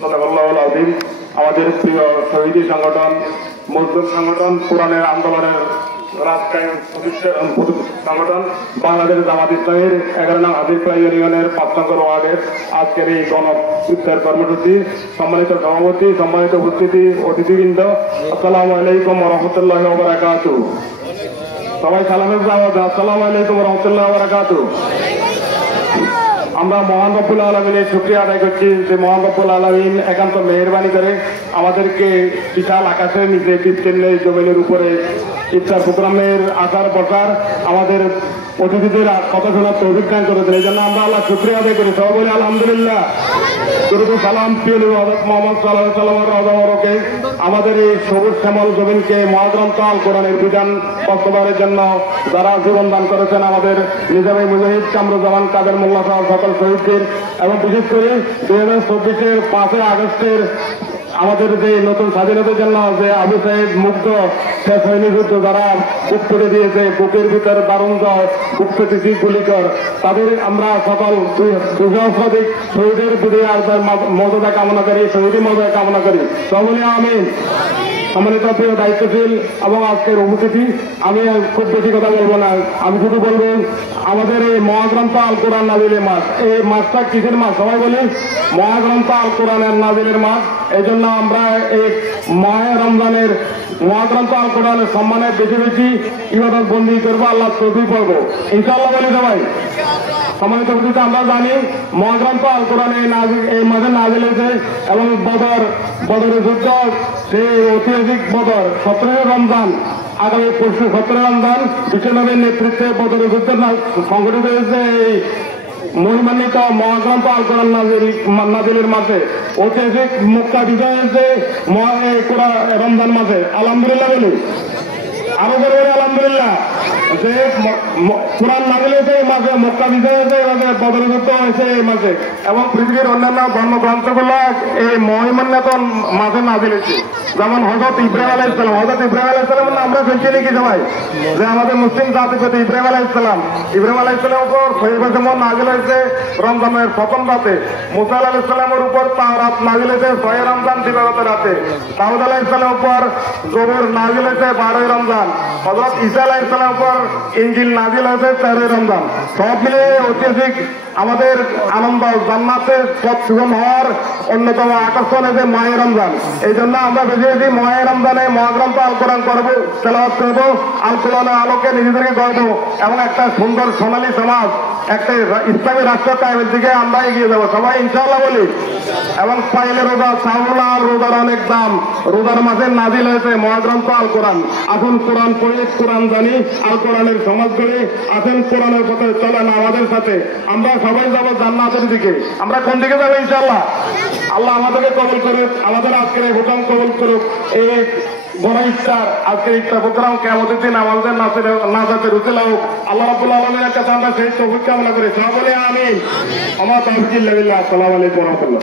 সাদাকাল্লাহুল আযীম। আমাদের প্রিয় শহীদি সংগঠন, মজলুম সংগঠন, কোরআনের আন্দোলনের রাজকায়ম সংগঠন বাংলাদেশ জামাত ইসলামীর 11 নং হাজিরপাড়া ইউনিয়নের 5 নম্বর ওয়ার্ডের আজকের এই গণ ইফতার কর্মসূচি সম্মানিত সভাপতি, সম্মানিত উপস্থিতি, অতিথিবৃন্দ, আসসালামু আলাইকুম ওয়া রাহমাতুল্লাহি ওয়া বারাকাতুহু। সবাই সালামের দাওয়াত। আসসালামু আলাইকুম ওয়া রাহমাতুল্লাহি ওয়া বারাকাতুহু। আমরা মহান রব্বুল আলামিনের শুকরিয়া আদায় করছি যে মহান রব্বুল আলামিন একান্ত মেহেরবানি করে আমাদেরকে বিশাল আকাশের নিচে টিপটেনের জমিনের উপরে ইফতার প্রোগ্রামের আসার বসার আমাদের অতিথিদের কথা শোনার তৌফিক দান করেছেন। এই জন্য আমরা আল্লাহ শুকরিয়া আদায় করি। সবাই বলি আলহামদুলিল্লাহ। দরুদ ও সালাম প্রিয় নবী হযরত মুহাম্মদ সাল্লাল্লাহু আলাইহি ওয়াসাল্লামের রওজা মোবারকে আমাদের এই সবুজ শ্যামল জমিনকে মহাগ্রন্থ আল কোরআনের বিধান বাস্তবায়নের জন্য যারা জীবন দান করেছেন আমাদের নিজামী মুজাহিদ কামরুজ্জামান কাদের মোল্লা সহ সকল শহীদদের, এবং বিশেষ করে 2024-এর 5 আগস্টের আমাদের যে নতুন স্বাধীনতার জন্য যে আবু সাইদ মুগ্ধ শেষ হয়নি যুদ্ধ যারা বুক করে দিয়েছে, বুকের ভিতরে দারুণ বুক পেতেছি গুলিকর, তাদের আমরা সকল 200 শহীদের প্রতি আর মর্যাদা কামনা করি, শহীদের মর্যাদা কামনা করি। সকলে আমিন। সম্মানিত প্রিয় দায়িত্বশীল এবং আজকের উপস্থিতি, আমি খুব বেশি কথা বলবো না, আমি শুধু বলবো আমাদের এই মহাগ্রন্থ আল কোরআন নাজিলের মাস। এই মাসটা কিসের মাস? সবাই বলি মহাগ্রন্থ আল কোরআনের নাজিলের মাস। এই জন্য আমরা এই মাহে রমজানের মহাগ্রন্থ আল কোরআনের সম্মানে বেশি বেশি ইবাদত বন্দি করবো, আল্লাহ তৌফিক পড়বো ইনশাআল্লাহ বলি সবাই। সম্মানিত উপস্থিতি, আমরা জানি মহাগ্রন্থ আল কোরআন এই মাসে নাজিল হয়েছে এবং বদরের যুদ্ধ, সেই ঐতিহাসিক বদর 17 রমজান, আগামী পরশু 17 রমজান বিশ্বনবীর নেতৃত্বে বদরের যুদ্ধ সংগঠিত হয়েছে এই মহিমান্বিত মহাগ্রন্থ আল কোরআন নাজিলের মাসে। ঐতিহাসিক মক্কা বিজয় হয়েছে রমজান মাসে। আলহামদুলিল্লাহ বলি, আরো বলে আলহামদুলিল্লাহ। যে কোরআন নাজিল হয়েছে এই মাসে, মক্কা বিজয় হয়েছে এই মাসে, বদরের যুদ্ধ হয়েছে এই মাসে, এবং পৃথিবীর অন্যান্য ধর্মগ্রন্থগুলো এই মহিমান্বিত মাসে নাজিল হয়েছে। যেমন হযরত ইব্রাহিম আলাইহিস সালাম আমরা শুনছি নাকি সবাই যে আমাদের মুসলিম জাতির প্রতি ইব্রাহিম আলাইহিস সালামের উপর ফয়সাল নাজিল হয়েছে রমজানের প্রথম রাতে। মুসা আলাইহিস সালামের উপর তাওরাত নাজিল হয়েছে 6 রমজান দিবাগত রাতে। দাউদ আলাইহিস সালামের উপর জবুর নাজিল হয়েছে 12 রমজান। হযরত ঈসা আলাইহিস সালামের উপর ইনজিল নাজিল হয়েছে 13 রমজান। সব মিলিয়ে ঐতিহাসিক আমাদের আনন্দ জান্নাতে পথ সুগম হওয়ার অন্যতম আকর্ষণ হয়েছে মাহে রমজান। এই জন্য আমরা বেশি বেশি মাহে রমজানে মহাগ্রন্থ আল কোরআন করবো, তেলাওয়াত করবো, আল কোরআনের আলোকে নিজেদেরকে গড়বো এবং একটা সুন্দর সোনালী সমাজ, একটা ইসলামী রাষ্ট্র কায়েমের দিকে আমরা এগিয়ে যাবো সবাই ইনশাআল্লাহ বলি। এবং পাইলে রোজা চাউল আর রোজার অনেক দাম। রোজার মাসে নাজিল হয়েছে মহাগ্রন্থ আল কোরআন। আসুন কোরআন পড়ি, কোরআন জানি, আল কোরআনের সমাজ গড়ি। আসেন কোরআনের পথে চলেন আমাদের সাথে, আমরা সবাই যাবো জান্নাতের দিকে। আমরা কোন দিকে যাবো ইনশাআল্লাহ? আল্লাহ আমাদেরকে কবুল করুক, আমাদের আজকের এই হুকুম কবুল করুক। এই বড় ইফতার, আজকের ইফতার প্রোগ্রাম কিয়ামতের দিন আমাদের নাজাতের উসিলা হোক। আল্লাহ রাব্বুল আলামিনের কাছে আমরা সেই তৌফিক কামনা করি। সবাই বলি আমিন। আমার তাওফিক ইল্লা বিল্লাহ। আসসালামু আলাইকুম ওয়া রাহমাতুল্লাহ।